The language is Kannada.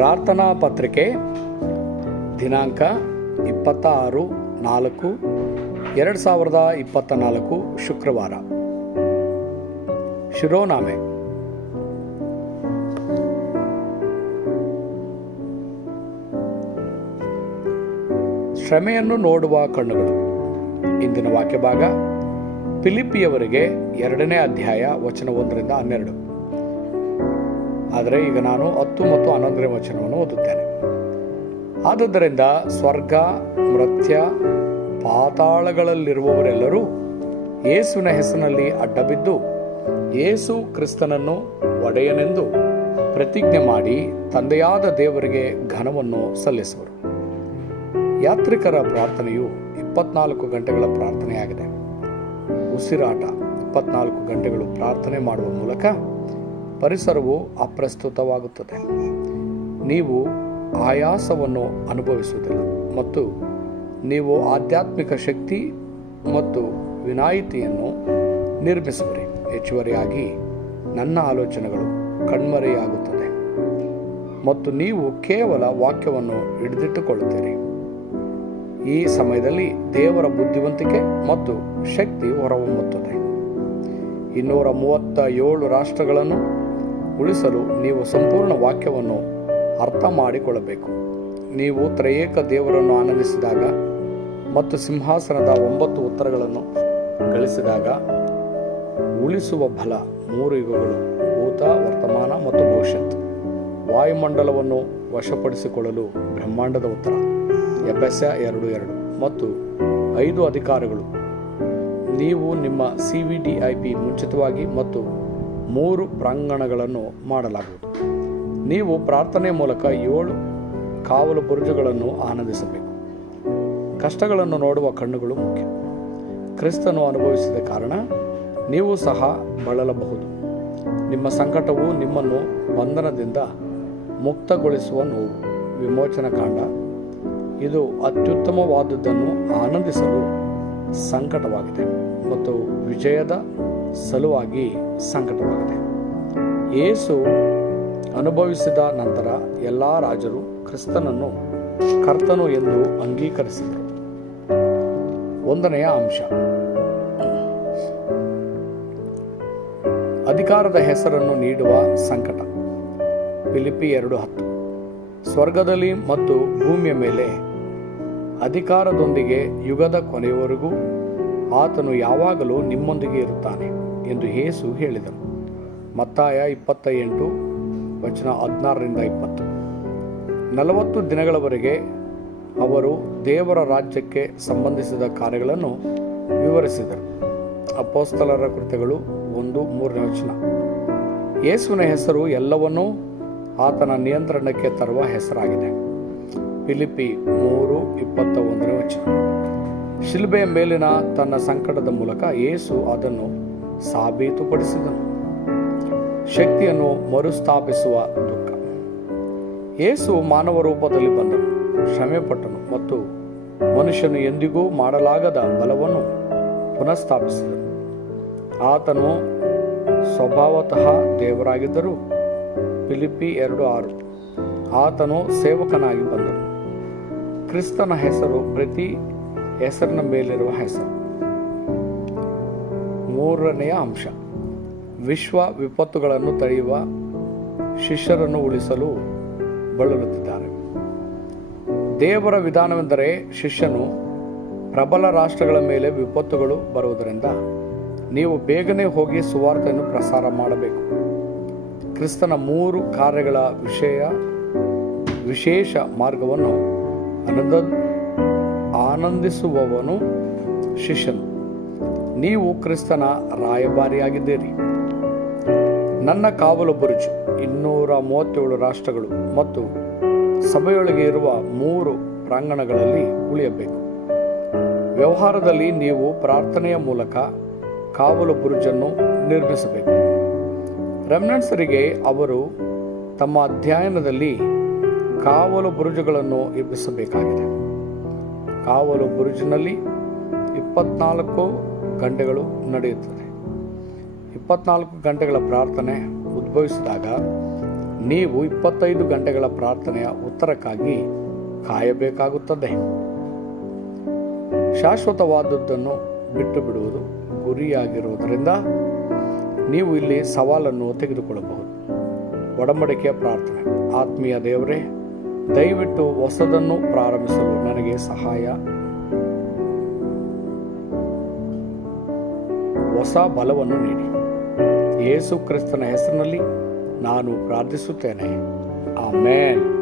ಪ್ರಾರ್ಥನಾ ಪತ್ರಿಕೆ, ದಿನಾಂಕ ಇಪ್ಪತ್ತ ಆರು ನಾಲ್ಕು, ಎರಡು ಸಾವಿರದ ಇಪ್ಪತ್ತ ನಾಲ್ಕು ಶುಕ್ರವಾರ. ಶಿರೋನಾಮೆ. ಶ್ರಮೆಯನ್ನು ನೋಡುವ ಕಣ್ಣುಗಳು. ಇಂದಿನ ವಾಕ್ಯಭಾಗ ಫಿಲಿಪಿಯವರಿಗೆ ಎರಡನೇ ಅಧ್ಯಾಯ, ವಚನ ಒಂದರಿಂದ ಹನ್ನೆರಡು. ಆದರೆ ಈಗ ನಾನು ಹತ್ತು ಮತ್ತು ಹನ್ನೊಂದನೇ ವಚನವನ್ನು ಓದುತ್ತೇನೆ. ಆದ್ದರಿಂದ ಸ್ವರ್ಗ, ಮೃತ್ಯ, ಪಾತಾಳಗಳಲ್ಲಿರುವವರೆಲ್ಲರೂ ಯೇಸುವಿನ ಹೆಸರಿನಲ್ಲಿ ಅಡ್ಡಬಿದ್ದು ಏಸು ಕ್ರಿಸ್ತನನ್ನು ಒಡೆಯನೆಂದು ಪ್ರತಿಜ್ಞೆ ಮಾಡಿ ತಂದೆಯಾದ ದೇವರಿಗೆ ಘನವನ್ನು ಸಲ್ಲಿಸುವರು. ಯಾತ್ರಿಕರ ಪ್ರಾರ್ಥನೆಯು ಇಪ್ಪತ್ನಾಲ್ಕು ಗಂಟೆಗಳ ಪ್ರಾರ್ಥನೆಯಾಗಿದೆ. ಉಸಿರಾಟ ಇಪ್ಪತ್ನಾಲ್ಕು ಗಂಟೆಗಳು ಪ್ರಾರ್ಥನೆ ಮಾಡುವ ಮೂಲಕ ಪರಿಸರವು ಅಪ್ರಸ್ತುತವಾಗುತ್ತದೆ. ನೀವು ಆಯಾಸವನ್ನು ಅನುಭವಿಸುವುದಿಲ್ಲ ಮತ್ತು ನೀವು ಆಧ್ಯಾತ್ಮಿಕ ಶಕ್ತಿ ಮತ್ತು ವಿನಾಯಿತಿಯನ್ನು ನಿರ್ಮಿಸುವಿರಿ. ಹೆಚ್ಚುವರಿಯಾಗಿ ನನ್ನ ಆಲೋಚನೆಗಳು ಕಣ್ಮರೆಯಾಗುತ್ತದೆ ಮತ್ತು ನೀವು ಕೇವಲ ವಾಕ್ಯವನ್ನು ಹಿಡಿದಿಟ್ಟುಕೊಳ್ಳುತ್ತೀರಿ. ಈ ಸಮಯದಲ್ಲಿ ದೇವರ ಬುದ್ಧಿವಂತಿಕೆ ಮತ್ತು ಶಕ್ತಿ ಹೊರಹೊಮ್ಮುತ್ತದೆ. ಇನ್ನೂರ ಮೂವತ್ತ ಏಳು ರಾಷ್ಟ್ರಗಳನ್ನು ಉಳಿಸಲು ನೀವು ಸಂಪೂರ್ಣ ವಾಕ್ಯವನ್ನು ಅರ್ಥ ಮಾಡಿಕೊಳ್ಳಬೇಕು. ನೀವು ತ್ರಯೇಕ ದೇವರನ್ನು ಆನಂದಿಸಿದಾಗ ಮತ್ತು ಸಿಂಹಾಸನದ ಒಂಬತ್ತು ಉತ್ತರಗಳನ್ನು ಗಳಿಸಿದಾಗ ಉಳಿಸುವ ಬಲ ಮೂರು ಯುಗಗಳು, ಭೂತ, ವರ್ತಮಾನ ಮತ್ತು ಭವಿಷ್ಯತ್ ವಾಯುಮಂಡಲವನ್ನು ವಶಪಡಿಸಿಕೊಳ್ಳಲು ಬ್ರಹ್ಮಾಂಡದ ಉತ್ತರ ಎಬ್ಬೆಸ ಎರಡು ಎರಡು. ಮತ್ತು ಐದು ಅಧಿಕಾರಗಳು. ನೀವು ನಿಮ್ಮ C V D I P ಮುಂಚಿತವಾಗಿ ಮತ್ತು ಮೂರು ಪ್ರಾಂಗಣಗಳನ್ನು ಮಾಡಲಾಗುವುದು. ನೀವು ಪ್ರಾರ್ಥನೆ ಮೂಲಕ ಏಳು ಕಾವಲು ಬುರುಜುಗಳನ್ನು ಆನಂದಿಸಬೇಕು. ಕಷ್ಟಗಳನ್ನು ನೋಡುವ ಕಣ್ಣುಗಳು ಮುಖ್ಯ. ಕ್ರಿಸ್ತನು ಅನುಭವಿಸಿದ ಕಾರಣ ನೀವು ಸಹ ಬಳಲಬಹುದು. ನಿಮ್ಮ ಸಂಕಟವು ನಿಮ್ಮನ್ನು ಬಂಧನದಿಂದ ಮುಕ್ತಗೊಳಿಸುವ ನೋವು. ವಿಮೋಚನ ಕಾಂಡ. ಇದು ಅತ್ಯುತ್ತಮವಾದದ್ದನ್ನು ಆನಂದಿಸಲು ಸಂಕಟವಾಗಿದೆ. ಮತ್ತು ವಿಜಯದ ಸಲುವಾಗಿ ಸಂಕಟವಾಗಿದೆ. ಯೇಸು ಅನುಭವಿಸಿದ ನಂತರ ಎಲ್ಲ ರಾಜರು ಕ್ರಿಸ್ತನನ್ನು ಕರ್ತನು ಎಂದು ಅಂಗೀಕರಿಸಿದರು. ಒಂದನೆಯ ಅಂಶ. ಅಧಿಕಾರದ ಹೆಸರನ್ನು ನೀಡುವ ಸಂಕಟ. ಪಿಲಿಪಿ ಎರಡು ಹತ್ತು. ಸ್ವರ್ಗದಲ್ಲಿ ಮತ್ತು ಭೂಮಿಯ ಮೇಲೆ ಅಧಿಕಾರದೊಂದಿಗೆ ಯುಗದ ಕೊನೆಯವರೆಗೂ ಆತನು ಯಾವಾಗಲೂ ನಿಮ್ಮೊಂದಿಗೆ ಇರುತ್ತಾನೆ ಎಂದು ಯೇಸು ಹೇಳಿದನು. ಮತ್ತಾಯ ಇಪ್ಪತ್ತ ಎಂಟು ವಚನ ಹದಿನಾರರಿಂದ ಇಪ್ಪತ್ತು. ನಲವತ್ತು ದಿನಗಳವರೆಗೆ ಅವರು ದೇವರ ರಾಜ್ಯಕ್ಕೆ ಸಂಬಂಧಿಸಿದ ಕಾರ್ಯಗಳನ್ನು ವಿವರಿಸಿದರು. ಅಪೋಸ್ತಲರ ಕೃತ್ಯಗಳು ಒಂದು, ಮೂರನೇ ವಚನ. ಯೇಸುವಿನ ಹೆಸರು ಎಲ್ಲವನ್ನೂ ಆತನ ನಿಯಂತ್ರಣಕ್ಕೆ ತರುವ ಹೆಸರಾಗಿದೆ. ಫಿಲಿಪಿ ಮೂರು ಇಪ್ಪತ್ತ ಒಂದನೇ ವಚನ. ಶಿಲ್ಬೆಯ ಮೇಲಿನ ತನ್ನ ಸಂಕಟದ ಮೂಲಕ ಯೇಸು ಅದನ್ನು ಸಾಬೀತುಪಡಿಸಿದನು. ಶಕ್ತಿಯನ್ನು ಮರುಸ್ಥಾಪಿಸುವ ದುಃಖ. ಯೇಸು ಮಾನವ ರೂಪದಲ್ಲಿ ಬಂದನು, ಶ್ರಮೆಪಟ್ಟನು ಮತ್ತು ಮನುಷ್ಯನು ಎಂದಿಗೂ ಮಾಡಲಾಗದ ಬಲವನ್ನು ಪುನಃಸ್ಥಾಪಿಸಿದನು. ಆತನು ಸ್ವಭಾವತಃ ದೇವರಾಗಿದ್ದರೂ ಫಿಲಿಪಿ ಎರಡು ಆರು, ಆತನು ಸೇವಕನಾಗಿ ಬಂದನು. ಕ್ರಿಸ್ತನ ಹೆಸರು ಪ್ರತಿ ಹೆಸರಿನ ಮೇಲಿರುವ ಹೆಸರು. ಮೂರನೆಯ ಅಂಶ. ವಿಶ್ವ ವಿಪತ್ತುಗಳನ್ನು ತಡೆಯುವ ಶಿಷ್ಯರನ್ನು ಉಳಿಸಲು ಬಳಲುತ್ತಿದ್ದಾರೆ. ದೇವರ ವಿಧಾನವೆಂದರೆ ಶಿಷ್ಯನು ಪ್ರಬಲ ರಾಷ್ಟ್ರಗಳ ಮೇಲೆ ವಿಪತ್ತುಗಳು ಬರುವುದರಿಂದ ನೀವು ಬೇಗನೆ ಹೋಗಿ ಸುವಾರ್ತೆಯನ್ನು ಪ್ರಸಾರ ಮಾಡಬೇಕು. ಕ್ರಿಸ್ತನ ಮೂರು ಕಾರ್ಯಗಳ ವಿಷಯ ವಿಶೇಷ ಮಾರ್ಗವನ್ನು ಆನಂದ ಆನಂದಿಸುವವನು ಶಿಷ್ಯನು. ನೀವು ಕ್ರಿಸ್ತನ ರಾಯಭಾರಿಯಾಗಿದ್ದೀರಿ. ನನ್ನ ಕಾವಲು ಬುರುಜು ಇನ್ನೂರ ಮೂವತ್ತೇಳು ರಾಷ್ಟ್ರಗಳು ಮತ್ತು ಸಭೆಯೊಳಗೆ ಇರುವ ಮೂರು ಪ್ರಾಂಗಣಗಳಲ್ಲಿ ಉಳಿಯಬೇಕು. ವ್ಯವಹಾರದಲ್ಲಿ ನೀವು ಪ್ರಾರ್ಥನೆಯ ಮೂಲಕ ಕಾವಲು ಬುರುಜನ್ನು ನಿರ್ಮಿಸಬೇಕು. ರೆಮ್ನೆಂಟ್ಸರಿಗೆ ಅವರು ತಮ್ಮ ಅಧ್ಯಯನದಲ್ಲಿ ಕಾವಲು ಬುರುಜುಗಳನ್ನು ಎಬ್ಬಿಸಬೇಕಾಗಿದೆ. ಕಾವಲು ಬುರುಜಿನಲ್ಲಿ ಇಪ್ಪತ್ನಾಲ್ಕು ಗಂಟೆಗಳು ನಡೆಯುತ್ತದೆ. ಇಪ್ಪತ್ನಾಲ್ಕು ಗಂಟೆಗಳ ಪ್ರಾರ್ಥನೆ ಉದ್ಭವಿಸಿದಾಗ ನೀವು ಇಪ್ಪತ್ತೈದು ಗಂಟೆಗಳ ಪ್ರಾರ್ಥನೆಯ ಉತ್ತರಕ್ಕಾಗಿ ಕಾಯಬೇಕಾಗುತ್ತದೆ. ಶಾಶ್ವತವಾದದ್ದನ್ನು ಬಿಟ್ಟು ಬಿಡುವುದು ಗುರಿಯಾಗಿರುವುದರಿಂದ ನೀವು ಇಲ್ಲಿ ಸವಾಲನ್ನು ತೆಗೆದುಕೊಳ್ಳಬಹುದು. ಒಡಂಬಡಿಕೆಯ ಪ್ರಾರ್ಥನೆ. ಆತ್ಮೀಯ ದೇವರೇ ದಯವಿಟ್ಟು ಹೊಸದನ್ನು ಪ್ರಾರಂಭಿಸಲು ನನಗೆ ಸಹಾಯ. ಹೊಸ ಬಲವನ್ನು ನೀಡಿ. ಯೇಸು ಕ್ರಿಸ್ತನ ಹೆಸರಿನಲ್ಲಿ ನಾನು ಪ್ರಾರ್ಥಿಸುತ್ತೇನೆ. ಆಮೇನ್.